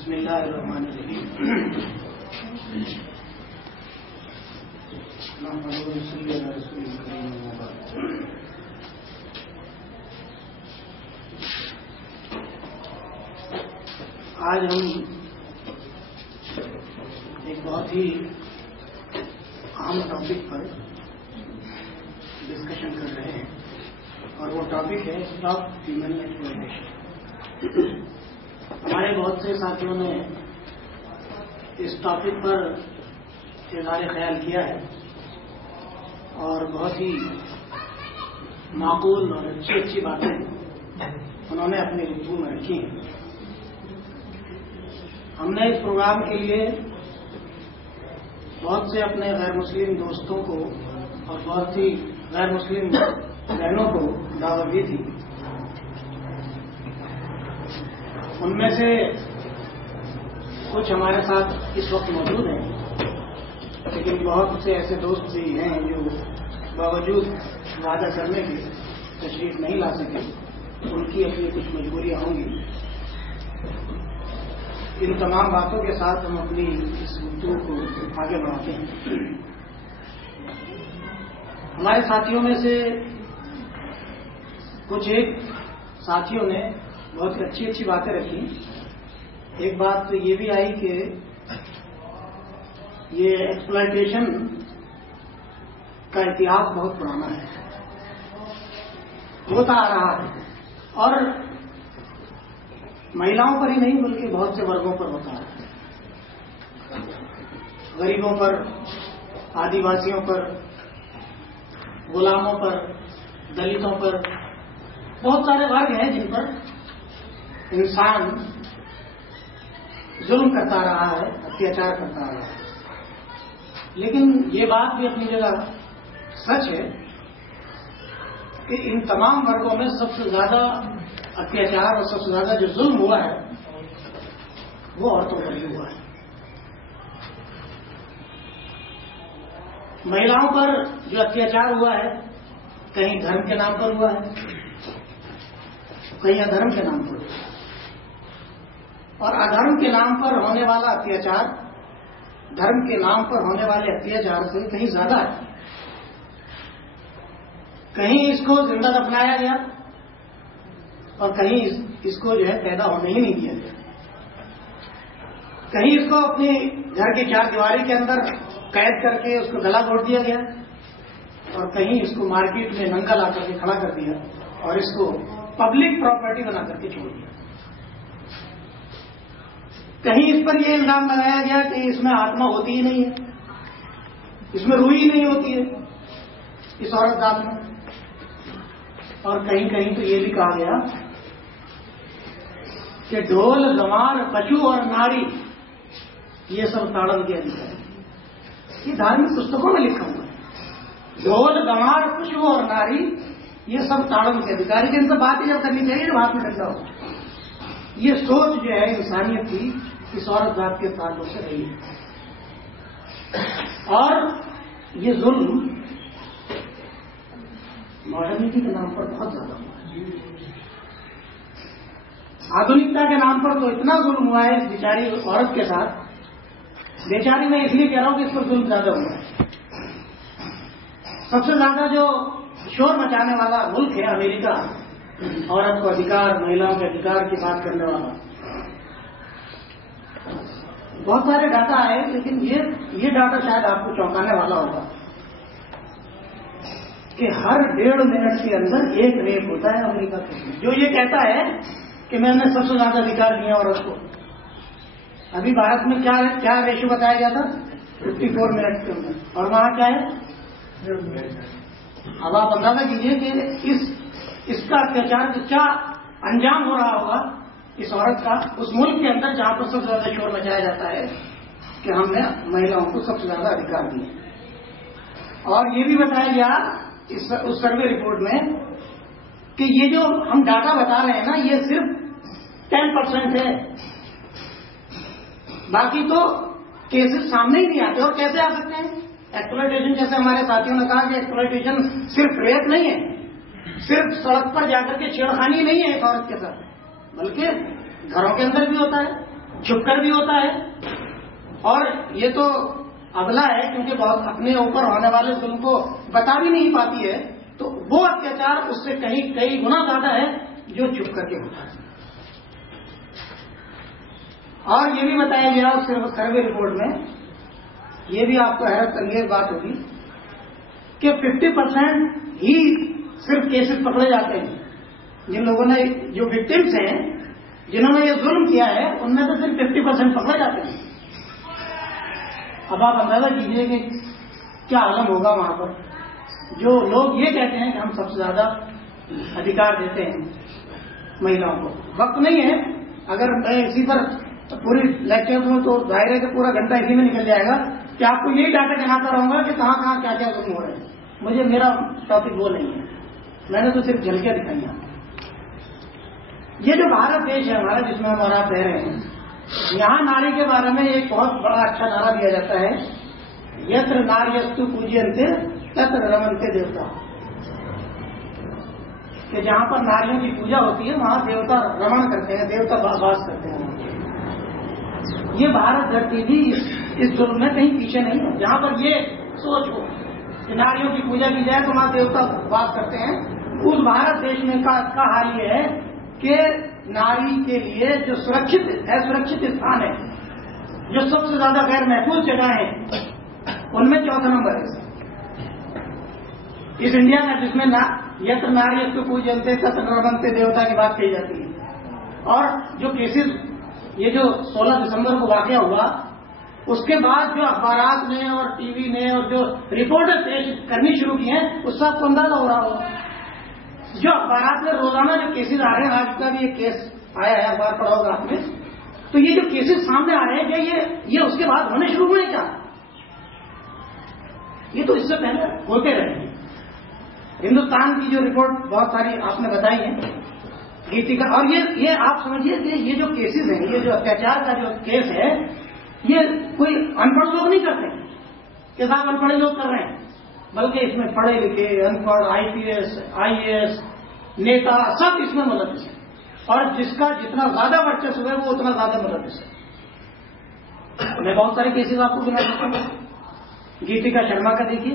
بسم اللہ الرحمن الرحیم. آج ہم ایک بہت ہی اہم ٹاپک پر ڈسکشن کر رہے ہیں اور وہ ٹاپک ہے اسٹاپ فیمل ایکسپلائٹیشن. ہمارے بہت سے ساتھیوں نے اس ٹاپک پر اظہار خیال کیا ہے اور بہت ہی معقول اور اچھی باتیں انہوں نے اپنے گفتگو میں رکھی ہیں. ہم نے اس پروگرام کے لیے بہت سے اپنے غیر مسلم دوستوں کو اور بہت سی غیر مسلم بہنوں کو دعوت دی تھی. ان میں سے کچھ ہمارے ساتھ اس وقت موجود ہیں، لیکن بہت سے ایسے دوست بھی ہیں جو باوجود وعدہ کرنے کے تشریف نہیں لا سکے. ان کی اپنی کچھ مجبوریاں ہوں گی. ان تمام باتوں کے ساتھ ہم اپنی اس گفتگو کو آگے بڑھاتے ہیں. ہمارے ساتھیوں میں سے کچھ ایک ساتھیوں نے بہت اچھی باتیں رکھی. ایک بات تو یہ بھی آئی کہ یہ ایکسپلائٹیشن کا اتہاس بہت پرانا ہے، ہوتا آ رہا ہے اور مہیلاؤں پر ہی نہیں بلکہ بہت سے ورگوں پر ہوتا ہے. غریبوں پر، آدیواسیوں پر، غلاموں پر، دلتوں پر، بہت سارے ورگ ہیں جن پر انسان ظلم کرتا رہا ہے، اتیاچار کرتا رہا ہے. لیکن یہ بات بھی اپنی جگہ سچ ہے کہ ان تمام ورگوں میں سب سے زیادہ اتیاچار اور سب سے زیادہ جو ظلم ہوا ہے وہ عورتوں پر ہی ہوا ہے. مہیلاؤں پر جو اتیاچار ہوا ہے کہیں دھرم کے نام پر ہوا ہے، کہیں ادھرم کے نام پر ہوا ہے. اور ادھرم کے نام پر ہونے والا اتیاچار دھرم کے نام پر ہونے والے اتیاچار سے کہیں زیادہ ہے. کہیں اس کو زندہ دفنایا گیا اور کہیں اس کو جو ہے پیدا ہونے ہی نہیں دیا گیا. کہیں اس کو اپنے گھر کی چار دیواری کے اندر قید کر کے اس کو گلا گھونٹ دیا گیا اور کہیں اس کو مارکیٹ میں ننگا لا کر کے کھڑا کر دیا اور اس کو پبلک پراپرٹی بنا کر کے چھوڑ دیا. کہیں اس پر یہ الزام لگایا گیا کہ اس میں آتما ہوتی ہی نہیں ہے، اس میں روح ہی نہیں ہوتی ہے اس عورت ذات میں. اور کہیں کہیں تو یہ بھی کہا گیا کہ ڈھول، گمار، پچو اور ناڑی یہ سب تاڑن کے ادھیکار ہے. یہ دھارمک پستکوں میں لکھا ہوا ہے. ڈھول، گمار، پچو اور ناڑی یہ سب تاڑن کے ادھیکاری. ان سے بات ہی جب کرنی چاہیے جب ہاتھ میں ڈنڈا ہو. یہ سوچ جو ہے انسانیت کی اس عورت ذات کے تعلق سے رہی ہے. اور یہ ظلم ماڈرنٹی کے نام پر بہت زیادہ ہوا ہے. آدھنکتا کے نام پر تو اتنا ظلم ہوا ہے اس بیچاری عورت کے ساتھ. بیچاری میں اس لیے کہہ رہا ہوں کہ اس پر ظلم زیادہ ہوا ہے. سب سے زیادہ جو شور مچانے والا ملک ہے امریکہ، عورت کو ادھیکار، مہیلاؤں کے ادھیکار کی بات کرنے والا. بہت سارے ڈاٹا آئے لیکن یہ ڈاٹا شاید آپ کو چونکانے والا ہوگا کہ ہر 1.5 منٹ کے اندر ایک ریپ ہوتا ہے امریکہ کے. جو یہ کہتا ہے کہ میں نے سب سے زیادہ ادھیکار دیا عورت کو. ابھی بھارت میں کیا ریشو بتایا گیا تھا 54 منٹ کے اندر، اور وہاں کیا ہے. اب آپ اندازہ کیجیے کہ اس کا اتیاچار کیا انجام ہو رہا ہوگا اس عورت کا اس ملک کے اندر جہاں پر سب سے زیادہ شور مچایا جاتا ہے کہ ہم نے مہیلاؤں کو سب سے زیادہ ادھیکار دیے. اور یہ بھی بتایا گیا اس سروے رپورٹ میں کہ یہ جو ہم ڈاٹا بتا رہے ہیں نا یہ صرف 10% ہے. باقی تو کیسز سامنے ہی نہیں آتے. اور کیسے آ سکتے ہیں؟ ایکسپلائٹیشن، جیسے ہمارے ساتھیوں نے کہا کہ ایکسپلائٹیشن صرف ریپ نہیں ہے، صرف سڑک پر جا کر کے چھیڑخانی نہیں ہے ایک عورت کے ساتھ، بلکہ گھروں کے اندر بھی ہوتا ہے. چھپ کر بھی ہوتا ہے، اور یہ تو ابلا ہے کیونکہ بہت اپنے اوپر ہونے والے ظلم کو بتا بھی نہیں پاتی ہے، تو وہ اتیاچار اس سے کئی گنا زیادہ ہے جو چھپ کر کے ہوتا ہے۔ اور یہ بھی بتایا گیا اس سروے رپورٹ میں، یہ بھی آپ کو حیرت انگیز بات ہوگی کہ 50% ہی صرف کیسز پکڑے جاتے ہیں۔ جن لوگوں نے جو وکٹمس ہیں، جنہوں نے یہ ظلم کیا ہے، ان میں تو صرف 50% پکڑے جاتے ہیں۔ اب آپ اندازہ کیجیے کہ کیا عالم ہوگا وہاں پر، جو لوگ یہ کہتے ہیں کہ ہم سب سے زیادہ ادھیکار دیتے ہیں مہیلاؤں کو۔ وقت نہیں ہے، اگر میں اسی پر پوری لیکچر ہوں تو ظاہر ہے کہ پورا گھنٹہ اسی میں نکل جائے گا کہ آپ کو یہی ڈاٹا دکھاتا رہوں گا کہ کہاں کہاں کیا کیا ظلم ہو رہے ہیں۔ مجھے میرا ٹاپک وہ نہیں ہے، میں نے تو صرف جھلکیاں دکھائی ہیں۔ یہ جو بھارت دیش ہے ہمارا، جس میں ہمارا رہ رہے ہیں، یہاں ناری کے بارے میں ایک بہت بڑا اچھا نعرہ دیا جاتا ہے، یتر ناریستو پوجینتے تتر رمنتے دیوتا، کہ جہاں پر ناریوں کی پوجا ہوتی ہے وہاں دیوتا رمن کرتے ہیں، دیوتا باس کرتے ہیں۔ یہ بھارت دھرتی بھی اس ظلم میں کہیں پیچھے نہیں ہے۔ جہاں پر یہ سوچ ہو کہ ناریوں کی پوجا کی جائے تو وہاں دیوتا باس کرتے ہیں، اس بھارت دیش میں کا حال یہ ہے کہ ناری کے لیے جو سرکشت استھان ہے، جو سب سے زیادہ غیر محفوظ جگہ ہیں، ان میں چوتھا نمبر ہے اس انڈیا کا، جس میں یتر ناری کو کوئی جلتے تتر رمنتے دیوتا کی بات کہی جاتی ہے۔ اور جو کیسز یہ جو 16 دسمبر کو واقعہ ہوا، اس کے بعد جو اخبارات نے اور ٹی وی نے اور جو رپورٹیں پیش کرنی شروع کی ہیں، اس سے آپ کو اندازہ ہو رہا ہوگا۔ جو اخبارات میں روزانہ جو کیسز آ رہے ہیں، آج کا بھی ایک کیس آیا ہے، اخبار پڑھا ہوگا آپ نے، تو یہ جو کیسز سامنے آ رہے ہیں کیا یہ اس کے بعد ہونے شروع ہوئے کیا؟ یہ تو اس سے پہلے ہوتے رہے ہیں۔ ہندوستان کی جو رپورٹ بہت ساری آپ نے بتائی ہے گیتی کا، اور یہ آپ سمجھیے کہ یہ جو کیسز ہیں، یہ جو اتیاچار کا جو کیس ہے، یہ کوئی ان پڑھ لوگ نہیں کرتے کہ صاحب ان پڑھے لوگ کر رہے ہیں، بلکہ اس میں پڑھے لکھے، ان پڑھ، IPS IAS نیتا سب اس میں ملوث ہیں، اور جس کا جتنا زیادہ ورچسو ہے وہ اتنا زیادہ ملوث ہے۔ میں بہت سارے کیسز آپ کو گنا سکتا ہوں۔ گیتیکا شرما کا دیکھیے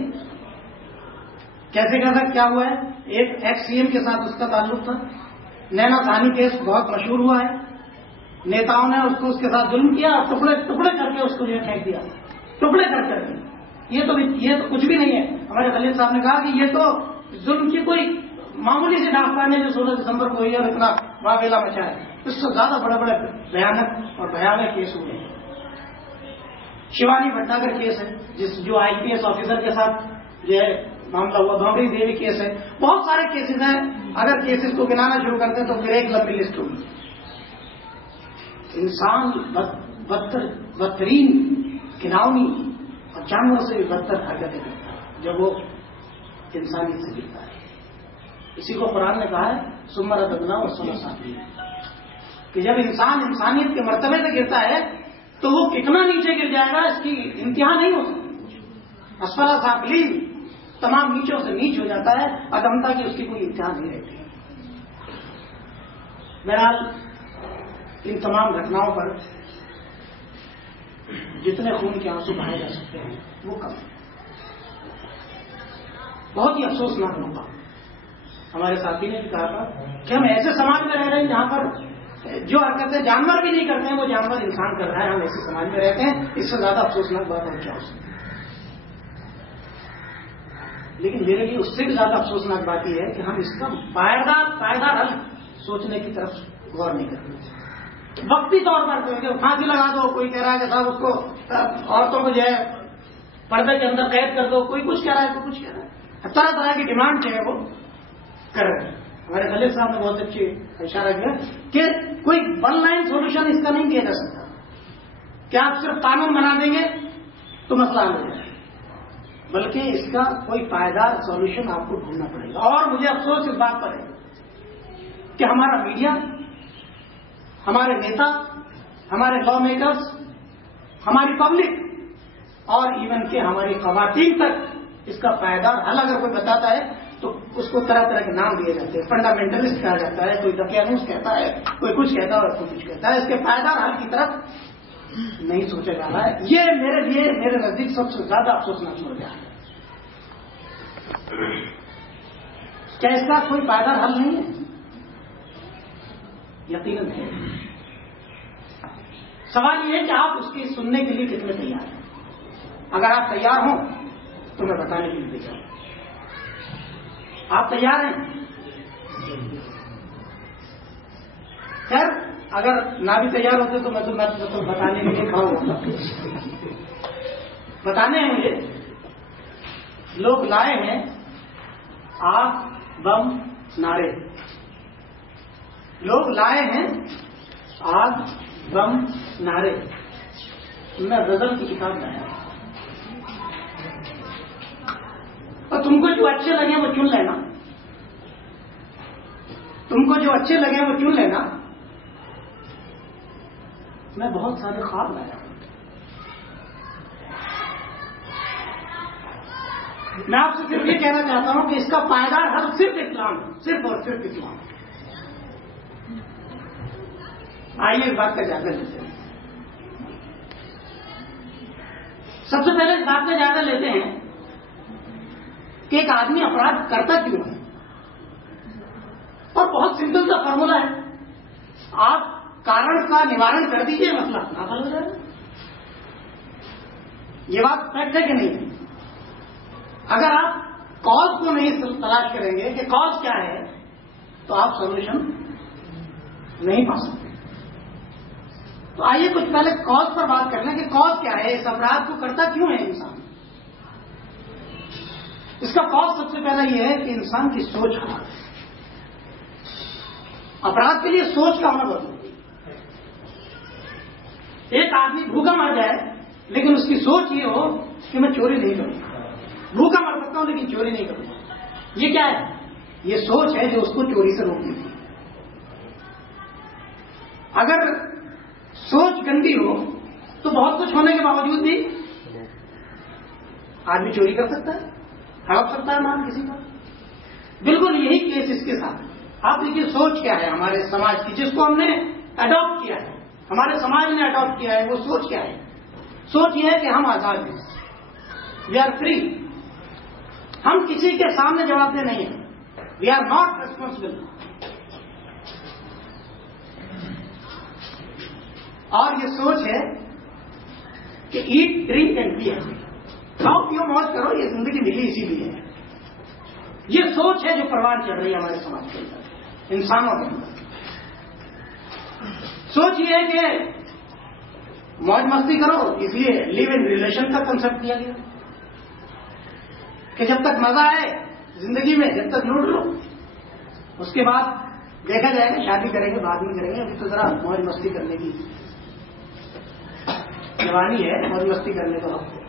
کیسے کیا ہوا ہے، ایک ایکس CM کے ساتھ اس کا تعلق تھا۔ نینا ثانی کیس بہت مشہور ہوا ہے، نیتاؤں نے اس کے ساتھ ظلم کیا اور ٹکڑے کر کے اس کو جو پھینک دیا، ٹکڑے کر کے۔ یہ تو کچھ بھی نہیں ہے۔ ہمارے خلیل صاحب نے کہا کہ یہ تو ظلم کی کوئی معمولی سی داستان ہے جو 16 دسمبر کو ہوئی اور اتنا واویلا مچا ہے، اس سے زیادہ بڑے بڑے بھیانک اور بھیانک کیس ہوئے ہیں۔ شیوانی بھٹناگر کیس ہے، جو IPS آفیسر کے ساتھ جو ہے معاملہ ہوا، بھوری دیوی کیس ہے، بہت سارے کیسز ہیں۔ اگر کیسز کو گنانا شروع کرتے ہیں تو پھر ایک لمبی لسٹ ہوگی۔ انسان بدترین گھناؤنی اور جانوروں سے بھی بدتر حرکتیں کرتا ہے جب وہ انسانیت سے گرتا ہے۔ اسی کو قرآن نے کہا ہے سمر ادنا اور سولہ ساتھی، کہ جب انسان انسانیت کے مرتبے سے گرتا ہے تو وہ کتنا نیچے گر جائے گا اس کی انتہا نہیں ہو سکتی۔ اسفل سافلین، تمام نیچوں سے نیچ ہو جاتا ہے، ادمتا کی اس کی کوئی انتہا نہیں رہتی۔ بہرحال ان تمام گھٹناؤں پر جتنے خون کے آنسو بہائے جا سکتے ہیں وہ کم ہے۔ بہت ہی افسوسناک موقع۔ ہمارے ساتھی نے بھی کہا تھا کہ ہم ایسے سماج میں رہ رہے ہیں جہاں پر جو حرکتیں جانور بھی نہیں کرتے ہیں وہ جانور انسان کر رہا ہے، ہم ایسے سماج میں رہتے ہیں۔ اس سے زیادہ افسوسناک بات اور کیا ہو سکتی ہے؟ لیکن میرے لیے اس سے بھی زیادہ افسوسناک بات یہ ہے کہ ہم اس کا پائیدار حل سوچنے کی طرف غور نہیں کرتے۔ وقتی طور پر پھانسی لگا دو، کوئی کہہ رہا ہے کہ صاحب اس کو عورتوں کو جو ہے پردے کے اندر قید کر دو، کوئی کچھ کہہ رہا ہے، کوئی کچھ کہہ رہا ہے، طرح طرح کی ڈیمانڈ جو ہے وہ کر رہے ہیں۔ ہمارے خلیل صاحب نے بہت اچھی اشارہ کیا کہ کوئی ون لائن سولوشن اس کا نہیں دیا جا سکتا کہ آپ صرف قانون بنا دیں گے تو مسئلہ حل ہو جائے، بلکہ اس کا کوئی پائیدار سولوشن آپ کو ڈھونڈنا پڑے گا۔ اور مجھے افسوس اس بات پر ہے کہ ہمارا میڈیا، ہمارے نیتا، ہمارے لا میکرز، ہماری پبلک اور ایون کہ ہماری خواتین تک اس کا پائیدار حل اگر کوئی بتاتا ہے تو اس کو طرح طرح کے نام دیے جاتے ہیں. فنڈامنٹلسٹ کہا جاتا ہے, کوئی دقیانوس کہتا ہے, کوئی کچھ کہتا ہے اور کوئی کچھ کہتا ہے. اس کے پائیدار حل کی طرف نہیں سوچا جا رہا ہے. یہ میرے لیے میرے نزدیک سب سے زیادہ افسوسناک مرجع ہے. کیا اس کا کوئی پائیدار حل نہیں ہے؟ یقیناً ہے. سوال یہ ہے کہ آپ اس کی سننے کے لیے کتنے تیار ہیں. اگر آپ تیار ہوں تو میں بتانے کے لیے تیار ہوں. آپ تیار ہیں؟ خیر اگر نہ بھی تیار ہوتے تو میں تو بتانے کے لیے کھڑا ہوتا. بتانے ہیں مجھے لوگ لائے ہیں آگ بم نعرے. لوگ لائے ہیں آگ بم نعرے. میں غزل کی کتاب لایا اور تم کو جو اچھے لگے وہ چن لینا. تم کو جو اچھے لگے وہ چن لینا. میں بہت سارے خواب لایا. میں آپ سے صرف یہ کہنا چاہتا ہوں کہ اس کا پائیدار حل صرف اسلام ہے, صرف اور صرف اسلام. آئیے اس بات کا جائزہ لیتے ہیں. سب سے پہلے اس بات کا جائزہ لیتے ہیں کہ ایک آدمی اپرادھ کرتا کیوں ہے. اور بہت سمپل سا فارمولا ہے. آپ کارن کا نوارن کر دیجئے, مسئلہ نہ حل ہو جائے. یہ بات فیکٹ ہے کہ نہیں؟ اگر آپ کاز کو نہیں تلاش کریں گے کہ کاز کیا ہے تو آپ سولوشن نہیں پا سکتے. تو آئیے کچھ پہلے کاز پر بات کر لیں کہ کاز کیا ہے, اس اپرادھ کو کرتا کیوں ہے انسان. اس کا کاز سب سے پہلا یہ ہے کہ انسان کی سوچ خراب ہے. اپرادھ کے لیے سوچ کا ہونا بہت ضروری ہے. ایک آدمی بھوکا مر جائے لیکن اس کی سوچ یہ ہو کہ میں چوری نہیں کروں گا. بھوکا مر سکتا ہوں لیکن چوری نہیں کروں گا. یہ کیا ہے؟ یہ سوچ ہے جو اس کو چوری سے روکتی ہے. اگر سوچ گندی ہو تو بہت کچھ ہونے کے باوجود بھی آدمی چوری کر سکتا ہے, ہڑپ سکتا ہے مال کسی کا. بالکل یہی کیس اس کے ساتھ ہے. آپ دیکھیے سوچ کیا ہے ہمارے سماج کی, جس کو ہم نے اڈاپٹ کیا ہے, ہمارے سماج نے اڈاپٹ کیا ہے. وہ سوچ کیا ہے؟ سوچ یہ ہے کہ ہم آزاد ہیں, وی آر فری. ہم کسی کے سامنے جواب دہ نہیں ہیں. We are not responsible. اور یہ سوچ ہے کہ eat drink and be happy. کھاؤ پیو موج کرو, یہ زندگی ملی اسی لیے ہے. یہ سوچ ہے جو پروان چڑھ رہی ہے ہمارے سماج کے اندر, انسانوں کے اندر. سوچ یہ ہے کہ موج مستی کرو, اس لیے لیو ان ریلیشن کا کنسپٹ دیا گیا کہ جب تک مزہ آئے زندگی میں, جب تک لوٹ لو, اس کے بعد دیکھا جائے گا, شادی کریں گے بعد میں کریں گے. ابھی تو ذرا موج مستی کرنے کی جوانی ہے, موج مستی کرنے کا وقت ہے.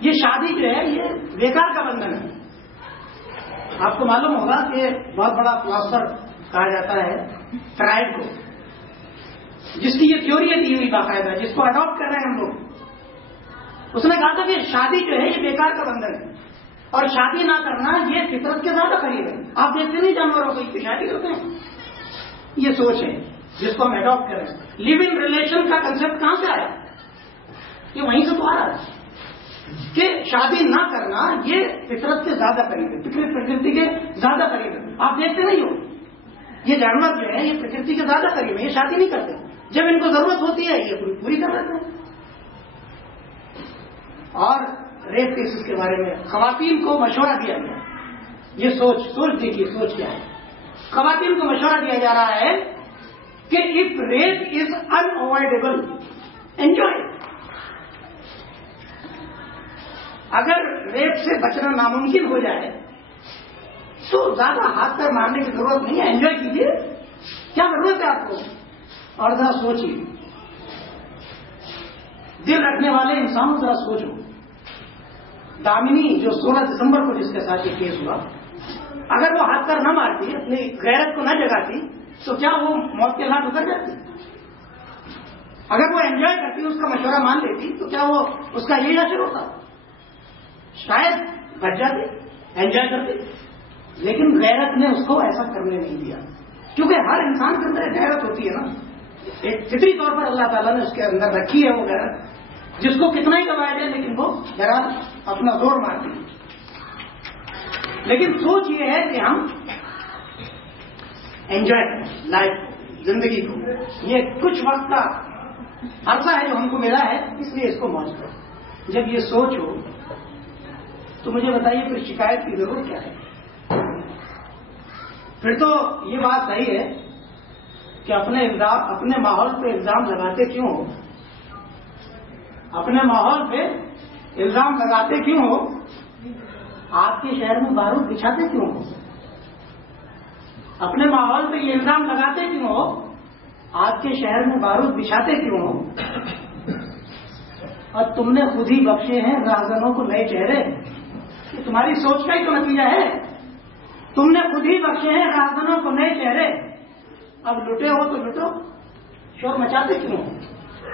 یہ شادی جو ہے یہ بیکار کا بندھن ہے. آپ کو معلوم ہوگا کہ بہت بڑا فلاسفر کہا جاتا ہے فرائڈ کو, جس کی یہ تھیوری دی ہوئی باقاعدہ, جس کو اڈاپٹ کر رہے ہیں ہم لوگ. اس نے کہا تھا کہ شادی جو ہے یہ بیکار کا بندھن ہے, اور شادی نہ کرنا یہ فطرت کے زیادہ قریب ہے. آپ دیکھتے نہیں جانوروں کو شادی کرتے ہیں. یہ سوچ ہے جس کو ہم اڈاپٹ کر رہے ہیں. لیو ان ریلیشن کا کنسپٹ کہاں سے آیا؟ یہ وہیں سے تو آ رہا ہے کہ شادی نہ کرنا یہ فطرت کے زیادہ قریب ہے, پرکرتی کے زیادہ قریب ہے. آپ دیکھتے نہیں ہو یہ جانور جو ہے یہ پرکرتی کے زیادہ قریب ہے, یہ شادی نہیں کرتے. جب ان کو ضرورت ہوتی ہے یہ پوری کر لیتے ہیں. اور ریپ کیسز کے بارے میں خواتین کو مشورہ دیا گیا. یہ سوچ دیکھیے سوچ کیا ہے. خواتین کو مشورہ دیا جا رہا ہے کہ if rape is unavoidable enjoy. اگر ریپ سے بچنا ناممکن ہو جائے تو زیادہ ہاتھ پیر مارنے کی ضرورت نہیں ہے, انجوائے کیجیے. کیا ضرورت ہے آپ کو؟ اور ذرا سوچیے, دل رکھنے والے انسانوں ذرا سوچو. دامنی جو 16 دسمبر کو جس کے ساتھ یہ کیس ہوا, اگر وہ ہاتھ پیر نہ مارتی, اپنی غیرت کو نہ جگاتی, تو کیا وہ موت کے گھاٹ اتر جاتی؟ اگر وہ انجوائے کرتی, اس کا مشورہ مان لیتی, تو کیا وہ اس کا یہی اثر ہوتا؟ شاید بچ جاتے, انجوائے کرتے. لیکن غیرت نے اس کو ایسا کرنے نہیں دیا, کیونکہ ہر انسان کے اندر غیرت ہوتی ہے نا, ایک فطری طور پر اللہ تعالیٰ نے اس کے اندر رکھی ہے وہ غیرت, جس کو کتنا ہی دبایا جائے لیکن وہ غیرت اپنا زور مارتی ہے. لیکن سوچ یہ ہے کہ ہم انجوائے کریں لائف کو, زندگی کو. یہ کچھ وقت کا عرصہ ہے جو ہم کو ملا ہے, اس لیے اس کو موج کرو. جب یہ سوچ ہو تو مجھے بتائیے پھر شکایت کی ضرورت کیا ہے؟ پھر تو یہ بات صحیح ہے کہ اپنے ماحول پہ الزام لگاتے کیوں ہو, اپنے ماحول پہ الزام لگاتے کیوں ہو, آپ کے شہر میں بارود بچھاتے کیوں ہو, اپنے ماحول پہ یہ الزام لگاتے کیوں ہو, آپ کے شہر میں بارود بچھاتے کیوں ہو, اور تم نے خود ہی بخشے ہیں راہزنوں کو نئے چہرے. یہ تمہاری سوچ کا ہی تو نتیجہ ہے. تم نے خود ہی بخشے ہیں راہزنوں کو نئے چہرے. اب لٹے ہو تو لٹو, شور مچاتے کیوں ہو,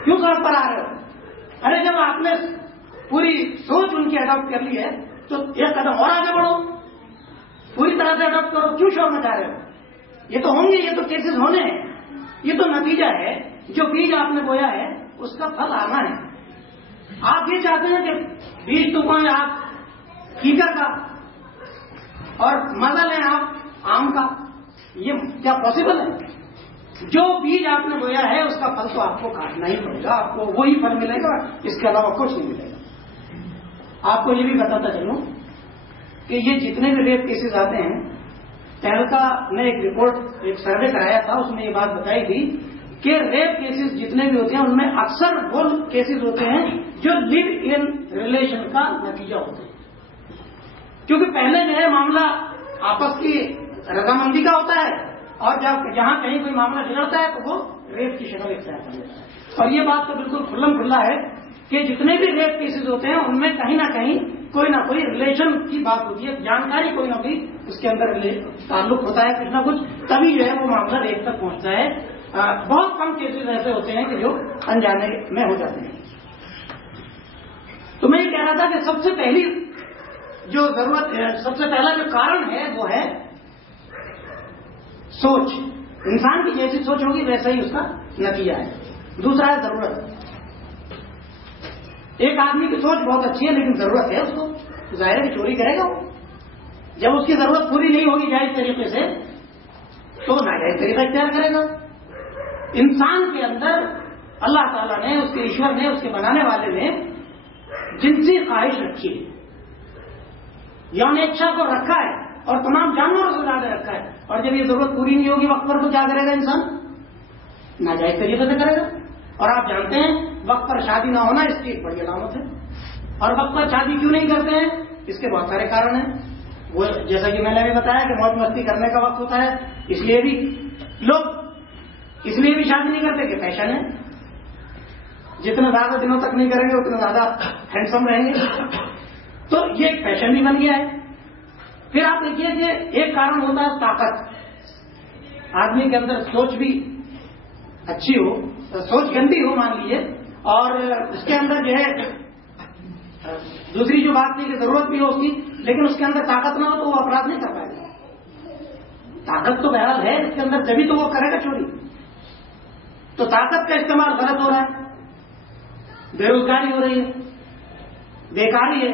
کیوں سڑک پر آ رہے ہو؟ ارے جب آپ نے پوری سوچ ان کی اڈاپٹ کر لی ہے تو ایک قدم اور آگے بڑھو, پوری طرح سے اڈاپٹ کرو. کیوں شور مچا رہے ہو؟ یہ تو ہوں گے, یہ تو کیسز ہونے ہیں, یہ تو نتیجہ ہے. جو بیج آپ نے بویا ہے اس کا پھل آنا ہے. آپ یہ چاہتے ہیں کہ بیج تو کوئی آپ کیکر کا اور مزہ لیں آپ آم کا, یہ کیا پاسبل ہے؟ جو بیج آپ نے بویا ہے اس کا پھل تو آپ کو کاٹنا ہی پڑے گا, آپ کو وہی پھل ملے گا, اس کے علاوہ کچھ نہیں ملے گا. آپ کو یہ بھی بتاتا چلوں کہ یہ جتنے بھی ریپ کیسز آتے ہیں, تہلکا نے ایک رپورٹ, ایک سروے کرایا تھا, اس میں یہ بات بتائی تھی کہ ریپ کیسز جتنے بھی ہوتے ہیں ان میں اکثر وہ کیسز ہوتے ہیں جو لیو ان ریلیشن کا نتیجہ ہوتے ہیں. کیونکہ پہلے جو ہے معاملہ آپس کی رضامندی کا ہوتا ہے, اور جب جہاں کہیں کوئی معاملہ بگڑتا ہے تو وہ ریپ کی شکل اختیار کر لیتا ہے. اور یہ بات تو بالکل کھلم کھلا ہے کہ جتنے بھی ریپ کیسز ہوتے ہیں ان میں کہیں نہ کہیں کوئی نہ کوئی ریلیشن کی بات ہوتی ہے, جانکاری کوئی نہ کوئی اس کے اندر تعلق ہوتا ہے کچھ نہ کچھ, تبھی جو ہے وہ معاملہ ریپ تک پہنچتا ہے. بہت کم کیسز ایسے ہوتے ہیں کہ جو انجانے میں ہو جاتے ہیں. تو میں یہ کہہ رہا تھا کہ سب سے پہلی جو ضرورت ہے, سب سے پہلا جو کارن ہے وہ ہے سوچ. انسان کی جیسی سوچ ہوگی ویسا ہی اس کا نتیجہ ہے. دوسرا ہے ضرورت. ایک آدمی کی سوچ بہت اچھی ہے لیکن ضرورت ہے اس کو, ظاہر ہے کہ چوری کرے گا وہ. جب اس کی ضرورت پوری نہیں ہوگی جائز طریقے سے تو ناجائز طریقہ اختیار کرے گا. انسان کے اندر اللہ تعالیٰ نے, اس کے ایشور نے, اس کے بنانے والے نے جنسی خواہش رکھی ہے, یوم اچھا کو رکھا ہے, اور تمام جانوروں سے زیادہ رکھا ہے. اور جب یہ ضرورت پوری نہیں ہوگی وقت پر تو کیا کرے گا انسان؟ ناجائز طریقے سے کرے گا. اور آپ جانتے ہیں وقت پر شادی نہ ہونا اس کی ایک بڑی علامت ہے. اور وقت پر شادی کیوں نہیں کرتے ہیں اس کے بہت سارے کارن ہیں. وہ جیسا کہ میں نے بھی بتایا کہ موج مستی کرنے کا وقت ہوتا ہے, اس لیے بھی لوگ اس لیے بھی شادی نہیں کرتے کہ فیشن ہے. جتنے زیادہ دنوں تک نہیں کریں گے اتنے زیادہ ہینڈسم رہیں گے, تو یہ ایک فیشن بھی بن گیا ہے. پھر آپ دیکھیے کہ ایک کارن ہوتا ہے طاقت. آدمی کے اندر سوچ بھی اچھی ہو, سوچ گندی ہو مان لیجیے, اور اس کے اندر جو ہے دوسری جو بات تھی کہ ضرورت بھی ہو اس کی, لیکن اس کے اندر طاقت نہ ہو تو وہ اپرادھ نہیں کر پائے گا. طاقت تو بہرحال ہے اس کے اندر, جبھی تو وہ کرے گا چوری. تو طاقت کا استعمال غلط ہو رہا ہے, بے روزگاری ہو رہی ہے, بیکاری ہے.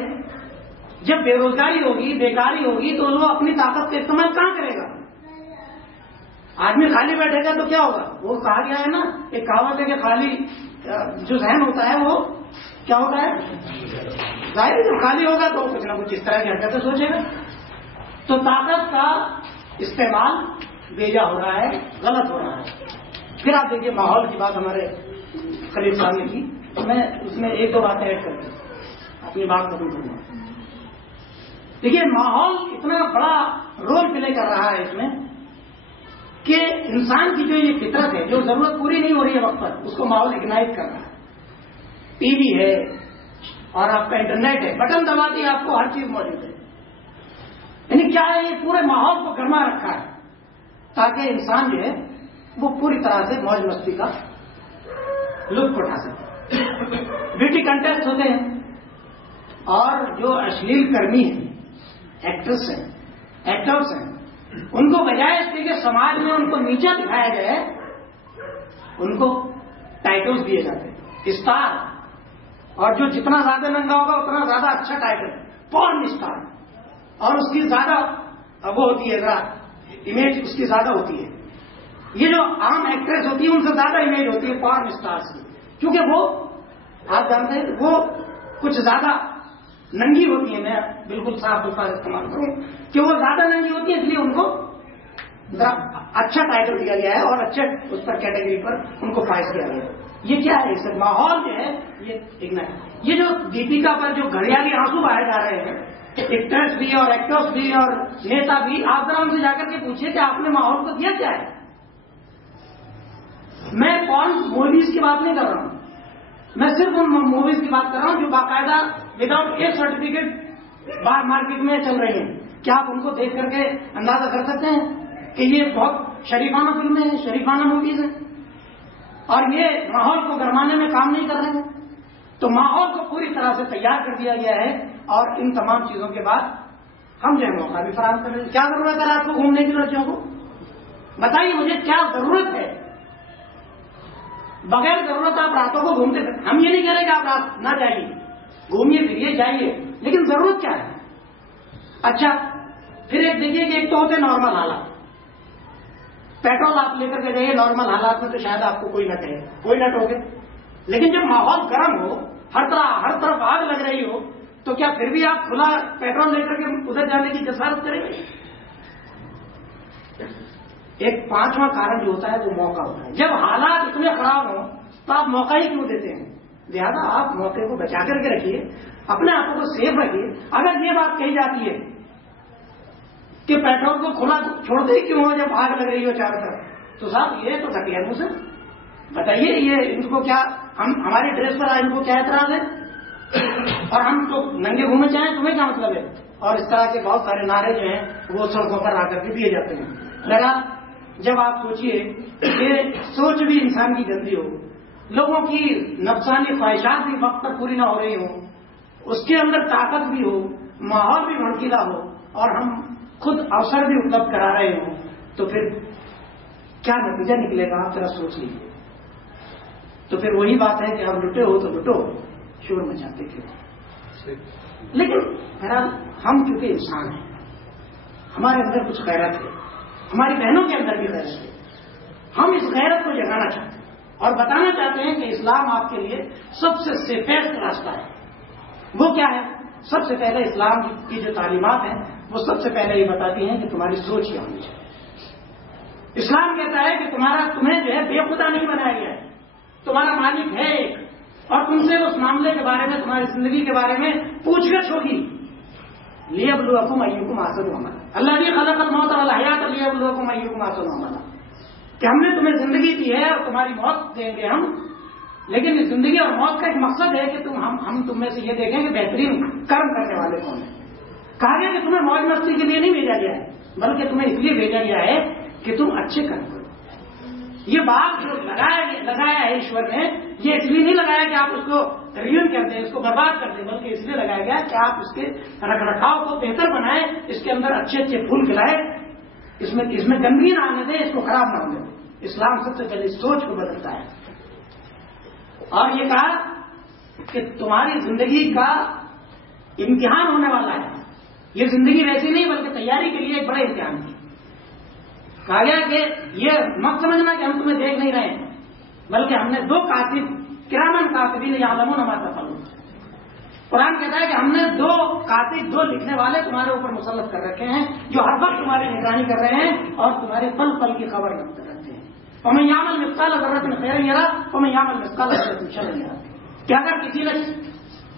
جب بے روزگاری ہوگی, بیکاری ہوگی تو وہ اپنی طاقت کا استعمال کہاں کرے گا؟ آدمی خالی بیٹھے گا تو کیا ہوگا؟ وہ کہا گیا ہے نا, ایک کہاوت ہے کہ خالی جو ذہن ہوتا ہے وہ کیا ہوتا ہے؟ ظاہر جب خالی ہوگا تو کچھ نہ کچھ اس طرح کی حرکتیں سوچے گا. تو طاقت کا استعمال بیجا ہو رہا ہے, غلط ہو رہا ہے. پھر آپ دیکھیے ماحول کی بات ہمارے قریب صاحب نے کی, تو میں اس میں ایک دو باتیں ایڈ کر کے اپنی بات ختم کروں گا. دیکھیے ماحول اتنا بڑا رول پلے کر رہا ہے اس میں کہ انسان کی جو یہ فطرت ہے, جو ضرورت پوری نہیں ہو رہی ہے وقت پر, اس کو ماحول اگنائٹ کر رہا ہے. ٹی وی ہے اور آپ کا انٹرنیٹ ہے, بٹن دباتی آپ کو ہر چیز موجود ہے. یعنی کیا ہے, یہ پورے ماحول کو گرما رکھا ہے تاکہ انسان جو ہے وہ پوری طرح سے موج مستی کا لطف اٹھا سکے. بیوٹی کنٹیسٹ ہوتے ہیں, اور جو اشلیل کرمی ہے ایکٹرس ہیں, ایکٹرس ہیں, ان کو بجائے اس کے کہ سماج میں ان کو نیچا دکھایا جائے, ان کو ٹائٹلز دیے جاتے ہیں, اسٹار, اور جو جتنا زیادہ ننگا ہوگا اتنا زیادہ اچھا ٹائٹل, پورن اسٹار, اور اس کی زیادہ وہ ہوتی ہے, ذرا امیج اس کی زیادہ ہوتی ہے. یہ جو عام ایکٹریس ہوتی ہے ان سے زیادہ امیج ہوتی ہے پورن اسٹارس کی, کیونکہ وہ آپ جانتے ہیں وہ کچھ زیادہ ننگی ہوتی ہیں. میں بالکل صاف الفاظ استعمال کروں کہ وہ زیادہ ننگی ہوتی ہے, اس لیے ان کو ذرا اچھا ٹائٹل دیا گیا ہے اور اچھے اس پر کیٹیگری پر ان کو فائز کیا گیا ہے. یہ کیا ہے, اس ماحول جو ہے یہ جو دیپیکا پر جو گھڑیالی آنسو بہائے جا رہے ہیں, ایکٹرس بھی اور ایکٹرس بھی اور نیتا بھی, آپ ذرا ان سے جا کر کے پوچھیے کہ آپ نے ماحول کو دیا کیا ہے. میں کون موویز کی بات نہیں کر رہا ہوں, میں صرف ان موویز کی بات کر رہا ہوں جو باقاعدہ وداؤٹ اے سرٹیفکیٹ باہر مارکیٹ میں چل رہی ہیں. کیا آپ ان کو دیکھ کر کے اندازہ کر سکتے ہیں کہ یہ بہت شریفانہ فلمیں ہیں, شریفانہ موویز ہیں, اور یہ ماحول کو گرمانے میں کام نہیں کر رہے ہیں؟ تو ماحول کو پوری طرح سے تیار کر دیا گیا ہے, اور ان تمام چیزوں کے بعد ہم جو ہے موقع بھی فراہم کر رہے ہیں. کیا ضرورت ہے رات کو گھومنے کی لڑکیوں کو؟ بتائیے مجھے کیا ضرورت ہے؟ بغیر ضرورت آپ راتوں کو گھومتے تھے. ہم یہ نہیں کہہ رہے کہ آپ رات نہ جائیے, گھومیے پھریے جائیے, لیکن ضرورت کیا ہے؟ اچھا پھر ایک دیکھیے کہ ایک تو ہوتے نارمل حالات, پیٹرول آپ لے کر کے جائیے نارمل حالات میں تو شاید آپ کو کوئی نہ کہے, کوئی نہ ٹوکے, لیکن جب ماحول گرم ہو, ہر طرف آگ لگ رہی ہو, تو کیا پھر بھی آپ کھلا پیٹرول لے کر کے ادھر جانے کی جسارت کریں گے؟ ایک پانچواں کارن جو ہوتا ہے وہ موقع ہوتا ہے. جب حالات اتنے خراب ہوں تو آپ موقع ہی کیوں دیتے ہیں؟ لہٰذا آپ موقع کو بچا کر کے رکھیے, اپنے آپ کو سیف رکھیے. اگر یہ بات کہی جاتی ہے کہ پیٹرول کو کھلا چھوڑتے ہی کیوں ہو جب آگ لگ رہی ہو چاروں طرف, تو صاحب یہ تو گھٹیا منہ سے بتائیے, یہ ان کو کیا ہماری ڈریس پر ان کو کیا اعتراض ہے؟ اور ہم تو ننگے گھومے چاہیں, تمہیں کیا مطلب ہے؟ اور اس طرح کے بہت سارے نعرے جو ہیں وہ سڑکوں پر آ کر کے دیے جاتے ہیں. لگا جب آپ سوچئے کہ سوچ بھی انسان کی گندی ہو, لوگوں کی نفسانی خواہشات بھی وقت پر پوری نہ ہو رہی ہوں, اس کے اندر طاقت بھی ہو, ماحول بھی بھڑکیلا ہو, اور ہم خود اوسر بھی اپلبدھ کرا رہے ہوں, تو پھر کیا نتیجہ نکلے گا؟ آپ ذرا سوچ لیجیے. تو پھر وہی بات ہے کہ آپ لٹے ہو تو لٹو, شور مچاتے تھے. لیکن بہرحال ہم کیونکہ انسان ہیں, ہمارے اندر کچھ غیرت ہے, ہماری بہنوں کے اندر بھی غیرت ہے. ہم اس غیرت کو جگانا چاہتے ہیں اور بتانا چاہتے ہیں کہ اسلام آپ کے لیے سب سے سیفیسٹ راستہ ہے. وہ کیا ہے؟ سب سے پہلے اسلام کی جو تعلیمات ہیں وہ سب سے پہلے یہ بتاتی ہیں کہ تمہاری سوچ کیا ہونی چاہیے. اسلام کہتا ہے کہ تمہیں جو ہے بے خدا نہیں بنایا گیا ہے, تمہارا مالک ہے ایک, اور تم سے اس معاملے کے بارے میں, تمہاری زندگی کے بارے میں پوچھ گچھ ہوگی. لیبلوکم ایکم احسن عملا, اللہ بھی خلق الموت والحیات لیبلوکم ایکم احسن عملا, کہ ہم نے تمہیں زندگی دی ہے اور تمہاری موت دیں گے ہم, لیکن اس زندگی اور موت کا ایک مقصد ہے کہ ہم تم میں سے یہ دیکھیں کہ بہترین کرم کرنے والے کون ہیں. کہا گیا کہ تمہیں موج مستی کے لیے نہیں بھیجا گیا ہے, بلکہ تمہیں اس لیے بھیجا گیا ہے کہ تم اچھے کرم کرو. یہ باغ جو لگایا ہے ایشور نے, یہ اس لیے نہیں لگایا کہ آپ اس کو ریون کر دیں, اس کو برباد کر دیں, بلکہ اس لیے لگایا گیا کہ آپ اس کے رکھ رکھاؤ کو بہتر بنائیں, اس کے اندر اچھے اچھے پھول کھلائیں, اس میں گندگی نہ آنے دیں, اس کو خراب نہ ہونے دیں. اسلام سب سے پہلے سوچ کو بدلتا ہے, اور یہ کہا کہ تمہاری زندگی کا امتحان ہونے والا ہے. یہ زندگی ویسی نہیں بلکہ تیاری کے لیے ایک بڑے امتحان کی. کہا گیا کہ یہ مت سمجھنا کہ ہم تمہیں دیکھ نہیں رہے ہیں, بلکہ ہم نے دو کاتب کرامن کاتبین یعلمون ما تفعلون. قرآن کہتا ہے کہ ہم نے دو کاتب, دو لکھنے والے تمہارے اوپر مسلط کر رکھے ہیں جو ہر وقت تمہاری نگرانی کر رہے ہیں اور تمہارے پل پل کی خبر رکھتے رہتے ہیں. ومن یعمل مثقال ذرۃ خیرا یرہ ومن یعمل مثقال ذرۃ شرا یرہ. کہ اگر کسی نے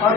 اور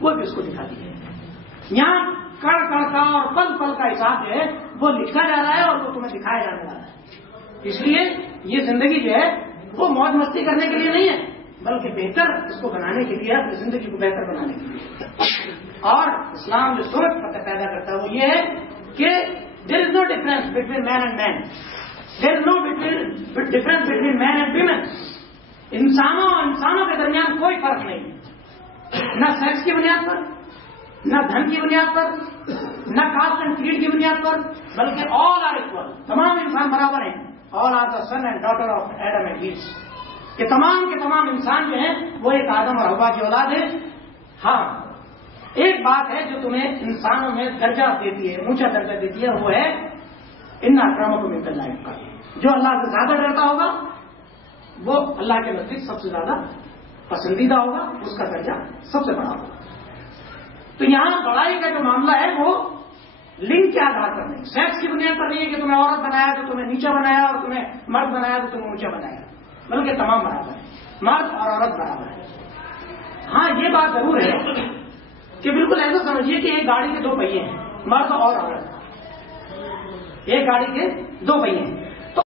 وہ بھی اس کو دکھا دی جائے گی. یہاں کڑ کڑ کا اور پل پل کا حساب جو ہے وہ لکھا جا رہا ہے اور وہ تمہیں دکھایا جانے والا ہے. اس لیے یہ زندگی جو ہے وہ موج مستی کرنے کے لیے نہیں ہے, بلکہ بہتر اس کو بنانے کے لیے, اپنی زندگی کو بہتر بنانے کے لیے. اور اسلام جو سوچ پیدا کرتا ہے وہ یہ ہے کہ there is no difference between man and man, there is no difference between man and women. انسانوں کے درمیان کوئی فرق نہیں. نہ سیکس کی بنیاد پر، نہ دھن کی بنیاد پر، نہ کاسٹ اینڈ کریڈ کی بنیاد پر، بلکہ آل آر اکول، تمام انسان برابر ہیں. All are the son and daughter of Adam and Eve, کہ تمام کے تمام انسان جو ہیں وہ ایک آدم اور حوا کی اولاد ہے. ہاں ایک بات ہے جو تمہیں انسانوں میں درجہ دیتی ہے، اونچا درجہ دیتی ہے، اور وہ ہے ان اکرمکم عند اللہ اتقاکم. جو اللہ سے زیادہ ڈرتا ہوگا وہ اللہ کے نزدیک سب سے زیادہ پسندیدہ ہوگا، اس کا درجہ سب سے بڑا ہوگا. تو یہاں بڑائی کا جو معاملہ ہے وہ لنگ کے آدھار پر نہیں، سیکس کی بنیاد پر نہیں ہے کہ تمہیں عورت بنایا تو تمہیں نیچا بنایا اور تمہیں مرد بنایا تو تمہیں اونچا بنایا، بلکہ تمام برابر ہے، مرد اور عورت برابر ہے. ہاں یہ بات ضرور ہے کہ بالکل ایسا سمجھیے کہ ایک گاڑی کے دو پہیے ہیں، مرد اور عورت، ایک گاڑی کے دو پہیے ہیں.